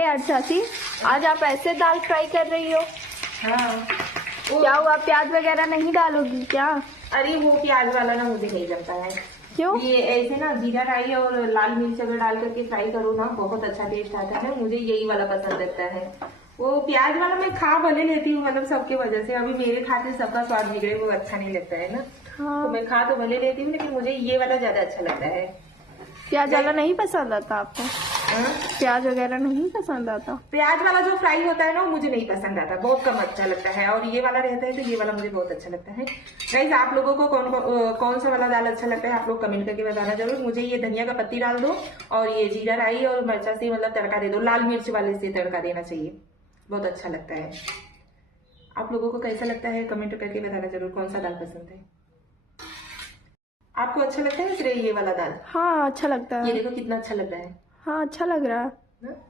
यार चाची, आज आप ऐसे दाल फ्राई कर रही हो? हाँ। क्या हुआ, प्याज वगैरह नहीं डालोगी क्या? अरे वो प्याज वाला ना मुझे नहीं जमता है। क्यों? ये ऐसे ना जीरा राई और लाल मिर्च अगर डाल करके फ्राई करो ना बहुत अच्छा टेस्ट आता है। मुझे यही वाला पसंद लगता है। वो प्याज वाला मैं खा भले लेती हूँ, मतलब सबके वजह से। अभी मेरे खाते सबका स्वाद बिगड़े, वो अच्छा नहीं लगता है ना। हाँ। तो मैं खा तो भले लेती हूँ, लेकिन मुझे ये वाला ज्यादा अच्छा लगता है। प्याज वाला नहीं पसंद आता आपको? हाँ? प्याज वगैरह नहीं पसंद आता? प्याज वाला जो फ्राई होता है ना वो मुझे नहीं पसंद आता, बहुत कम अच्छा लगता है। और ये वाला रहता है तो ये वाला मुझे बहुत अच्छा लगता है। गाइस, आप लोगों को कौन सा वाला दाल अच्छा लगता है आप लोग कमेंट करके बताना जरूर। मुझे ये धनिया का पत्ती डाल दो और ये जीरा राई और मिर्चा से मतलब तड़का दे दो, लाल मिर्च वाले से तड़का देना चाहिए, बहुत अच्छा लगता है। आप लोगों को कैसा लगता है कमेंट करके बताना जरूर, कौन सा दाल पसंद है आपको? अच्छा लगता है फिर ये वाला दाल? हाँ, अच्छा लगता ये है। देखो कितना अच्छा लग रहा है हाँ, अच्छा लग रहा है। ना?